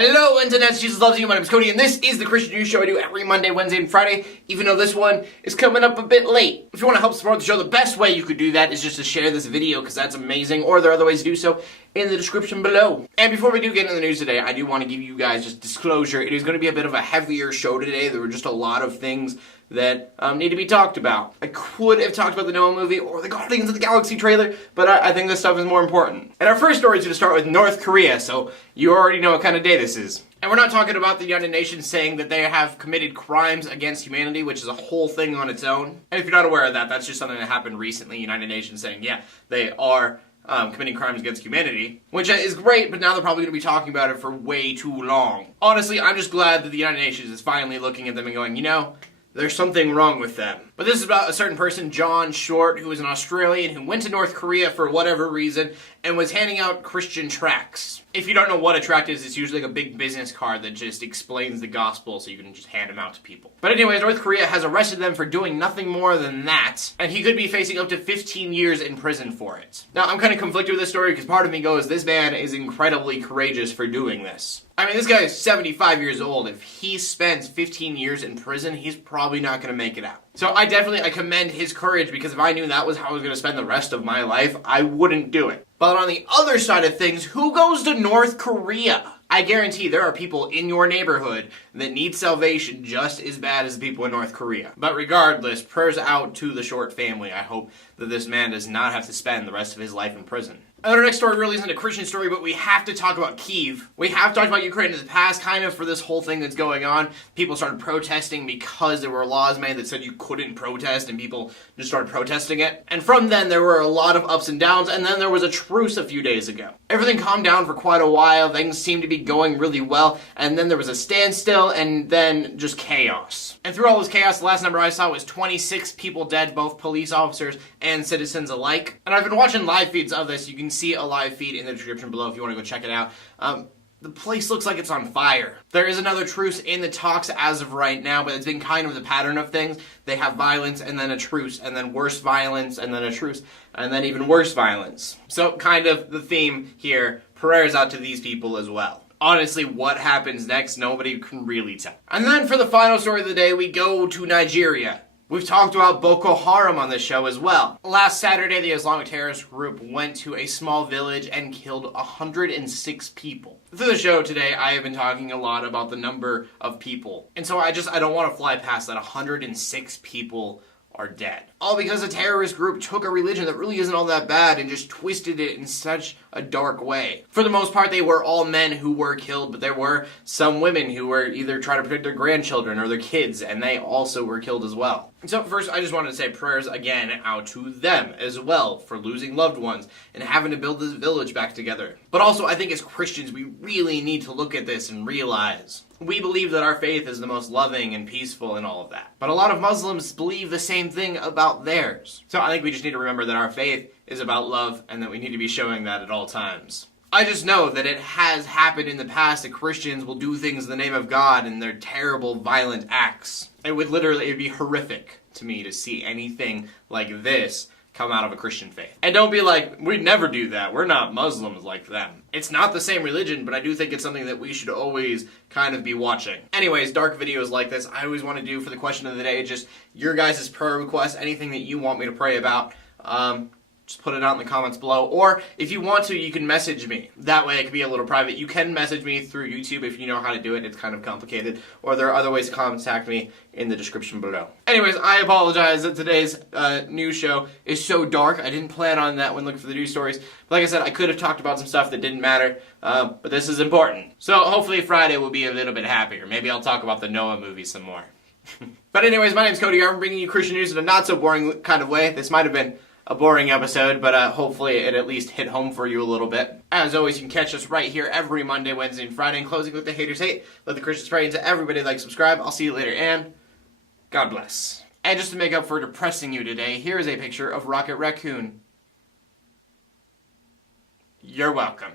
Hello, Internet, Jesus loves you. My name is Cody, and this is the Christian News Show I do every Monday, Wednesday, and Friday, even though this one is coming up a bit late. If you want to help support the show, the best way you could do that is just to share this video, because that's amazing, or there are other ways to do so in the description below. And before we do get into the news today, I do want to give you guys just disclosure. It is going to be a bit of a heavier show today. There were just a lot of things that need to be talked about. I could have talked about the Noah movie or the Guardians of the Galaxy trailer, but I think this stuff is more important. And our first story is going to start with North Korea, so you already know what kind of day this is. And we're not talking about the United Nations saying that they have committed crimes against humanity, which is a whole thing on its own. And if you're not aware of that, that's just something that happened recently. United Nations saying, yeah, they are committing crimes against humanity, which is great, but now they're probably going to be talking about it for way too long. Honestly, I'm just glad that the United Nations is finally looking at them and going, you know, there's something wrong with them. But this is about a certain person, John Short, who is an Australian who went to North Korea for whatever reason and was handing out Christian tracts. If you don't know what a tract is, it's usually like a big business card that just explains the gospel so you can just hand them out to people. But anyways, North Korea has arrested them for doing nothing more than that, and he could be facing up to 15 years in prison for it. Now, I'm kind of conflicted with this story because part of me goes, this man is incredibly courageous for doing this. I mean, this guy is 75 years old. If he spends 15 years in prison, he's probably not going to make it out. So I commend his courage, because if I knew that was how I was going to spend the rest of my life, I wouldn't do it. But on the other side of things, who goes to North Korea? I guarantee there are people in your neighborhood that need salvation just as bad as the people in North Korea. But regardless, prayers out to the Short family. I hope that this man does not have to spend the rest of his life in prison. Our next story really isn't a Christian story, but we have to talk about Kiev. We have talked about Ukraine in the past, kind of, for this whole thing that's going on. People started protesting because there were laws made that said you couldn't protest, and people just started protesting it. And from then, there were a lot of ups and downs, and then there was a truce a few days ago. Everything calmed down for quite a while, things seemed to be going really well, and then there was a standstill, and then just chaos. And through all this chaos, the last number I saw was 26 people dead, both police officers and citizens alike. And I've been watching live feeds of this. You can see a live feed in the description below if you want to go check it out. The place looks like it's on fire. There is another truce in the talks as of right now, but it's been kind of the pattern of things. They have violence and then a truce, and then worse violence and then a truce, and then even worse violence. So kind of the theme here, prayers out to these people as well. Honestly, what happens next, nobody can really tell. And then for the final story of the day, we go to Nigeria. We've talked about Boko Haram on this show as well. Last Saturday, the Islamic terrorist group went to a small village and killed 106 people. Through the show today, I have been talking a lot about the number of people. And so I don't want to fly past that 106 people are dead. All because a terrorist group took a religion that really isn't all that bad and just twisted it in such a dark way. For the most part, they were all men who were killed, but there were some women who were either trying to protect their grandchildren or their kids, and they also were killed as well. So first, I just wanted to say prayers again out to them as well for losing loved ones and having to build this village back together. But also, I think as Christians, we really need to look at this and realize we believe that our faith is the most loving and peaceful and all of that. But a lot of Muslims believe the same thing about theirs. So I think we just need to remember that our faith is about love and that we need to be showing that at all times. I just know that it has happened in the past that Christians will do things in the name of God and their terrible, violent acts. It would be horrific to me to see anything like this come out of a Christian faith. And don't be like, we'd never do that. We're not Muslims like them. It's not the same religion, but I do think it's something that we should always kind of be watching. Anyways, dark videos like this, I always want to do for the question of the day, just your guys' prayer requests, anything that you want me to pray about. Just put it out in the comments below. Or if you want to, you can message me. That way it can be a little private. You can message me through YouTube if you know how to do it. It's kind of complicated. Or there are other ways to contact me in the description below. Anyways, I apologize that today's news show is so dark. I didn't plan on that when looking for the news stories. But like I said, I could have talked about some stuff that didn't matter. But this is important. So hopefully Friday will be a little bit happier. Maybe I'll talk about the Noah movie some more. But anyways, my name's Cody. I'm bringing you Christian news in a not so boring kind of way. This might have been a boring episode, but hopefully it at least hit home for you a little bit. As always, you can catch us right here every Monday, Wednesday, and Friday. In closing, let the haters hate, let the Christians pray, and to everybody like, subscribe. I'll see you later, and God bless. And just to make up for depressing you today, here is a picture of Rocket Raccoon. You're welcome.